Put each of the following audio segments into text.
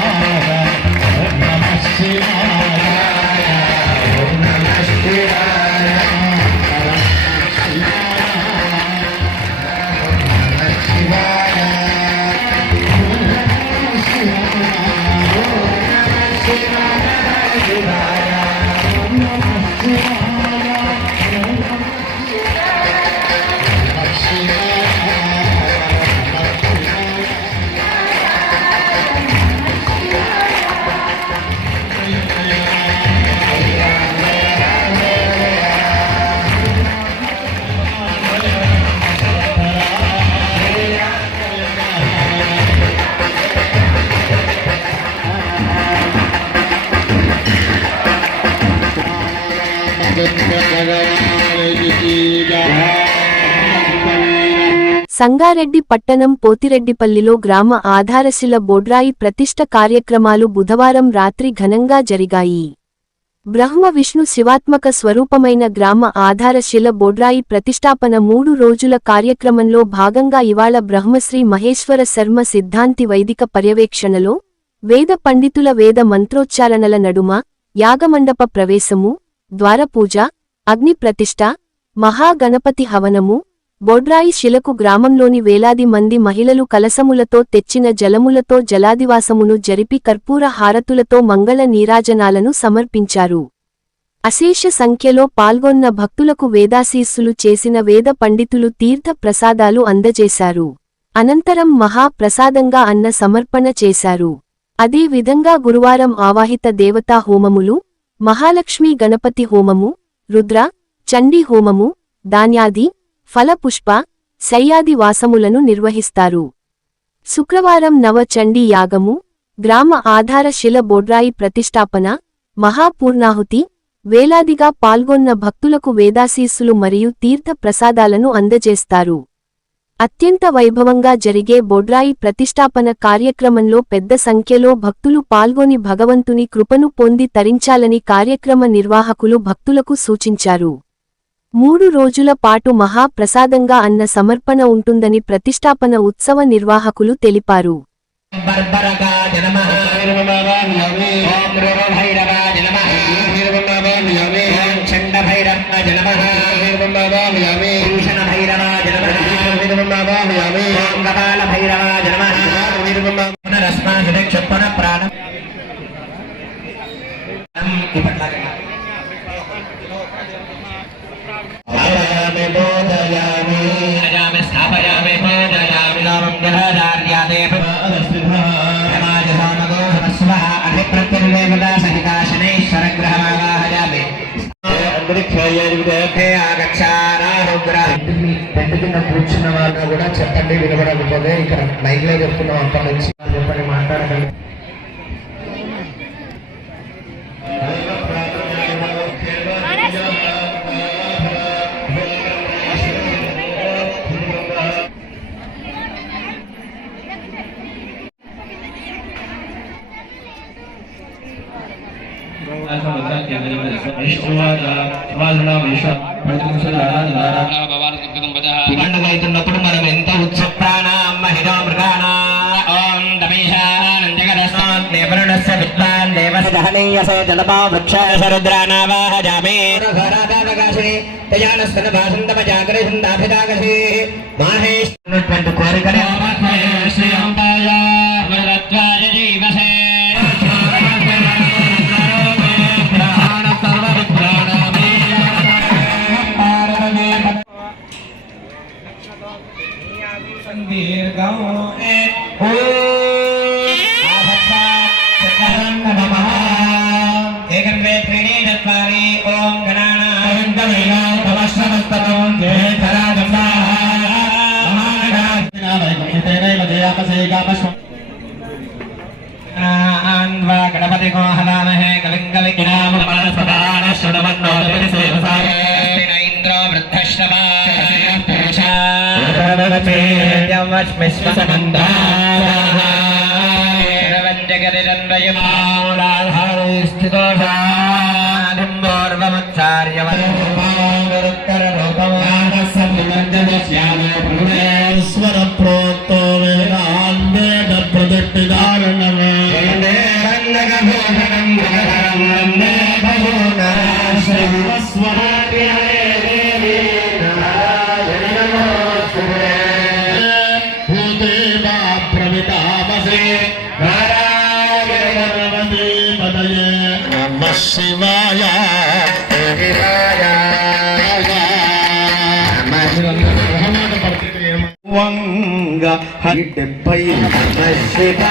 Yeah. Sangareddy పట్టణం పోతిరెడ్డిపల్లిలో గ్రామ ఆధారశిల బోడ్రాయి ప్రతిష్ట కార్యక్రమాలు బుధవారం రాత్రి ఘనంగా జరిగాయి. బ్రహ్మ విష్ణు శివాత్మక స్వరూపమైన గ్రామ ఆధారశిల బోడ్రాయి ప్రతిష్టాపన మూడు రోజుల కార్యక్రమంలో భాగంగా ఇవాళ బ్రహ్మశ్రీ మహేశ్వర శర్మ సిద్ధాంతి వైదిక పర్యవేక్షణలో వేద పండితుల వేద మంత్రోచ్చారణల నడుమ యాగమండప ప్రవేశము ద్వారపూజ అగ్ని ప్రతిష్ఠ మహాగణపతి హవనము బొడ్రాయి శిలకు గ్రామంలోని వేలాది మంది మహిళలు కలసములతో తెచ్చిన జలములతో జలాదివాసమును జరిపి కర్పూర హారతులతో మంగళ నీరాజనాలను సమర్పించారు. అశేష సంఖ్యలో పాల్గొన్న భక్తులకు వేదాశీస్సులు చేసిన వేద పండితులు తీర్థ ప్రసాదాలు అందజేశారు. అనంతరం మహా ప్రసాదంగా అన్న సమర్పణ చేశారు. అదే విధంగా గురువారం ఆవాహిత దేవతా హోమములు మహాలక్ష్మీ గణపతి హోమము రుద్ర చండీ హోమము ధాన్యాది ఫలపుష్ప శయ్యాది వాసములను నిర్వహిస్తారు. శుక్రవారం నవ చండీ యాగము గ్రామ ఆధార శిల బొడ్రాయి ప్రతిష్టాపన మహాపూర్ణాహుతి వేలాదిగా పాల్గొన్న భక్తులకు వేదాశీస్సులు మరియు తీర్థ ప్రసాదాలను అందజేస్తారు. అత్యంత వైభవంగా జరిగే బొడ్రాయి ప్రతిష్టాపన కార్యక్రమంలో పెద్ద సంఖ్యలో భక్తులు పాల్గొని భగవంతుని కృపను పొంది తరించాలని కార్యక్రమ నిర్వాహకులు భక్తులకు సూచించారు. మూడు రోజుల పాటు మహా ప్రసాదంగా అన్న సమర్పణ ఉంటుందని ప్రతిష్టాపన ఉత్సవ నిర్వాహకులు తెలిపారు. కూర్చున్న వాళ్ళు కూడా చెప్పండి వినబడకపోతే ఇక్కడ మైక్లో చెప్తున్నాం అప్పటి నుంచి చెప్పండి మాట్లాడకండి. పండుగ అవుతున్నప్పుడు మనం ఎంత ఉత్సప్రాణం మహిళా మృగానా ఓం దమేశానందగరస్మాన్నేవరుణస్య విద్వాన్ గణానాం ఆన్వా గణపతి గోహవామహే కలింగలికినామపరసదాన శృణవన్నోదరిసేవసాయేంద్రో వృద్ధశ్రవా ఈశ్వర శివాయ వంగ హరి డెబ్బై బ్రహ్మ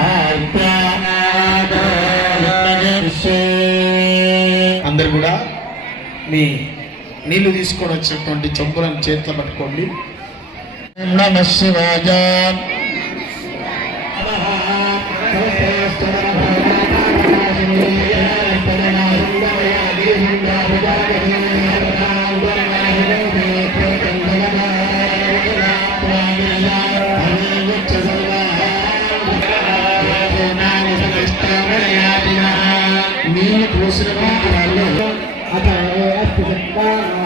మీ నీళ్ళు తీసుకొని వచ్చినటువంటి చెంబులను చేతిలో పట్టుకోండి. నమ శివాయ. నీళ్ళు పోసినటువంటి Thank you.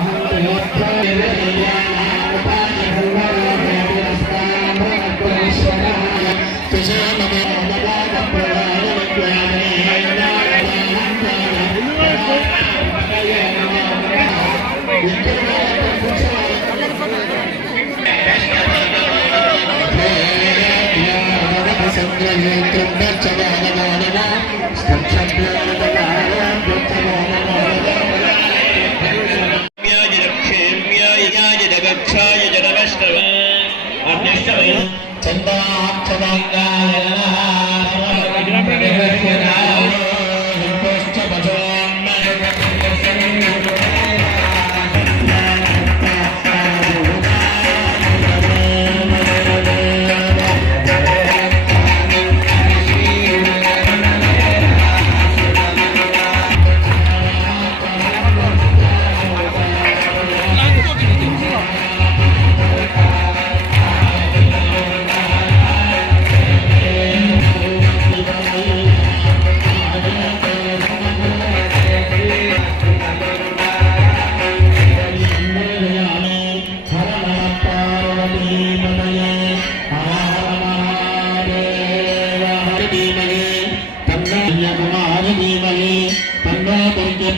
الله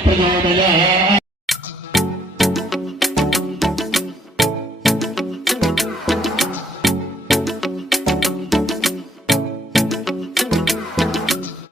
ప్రచోదయాత్.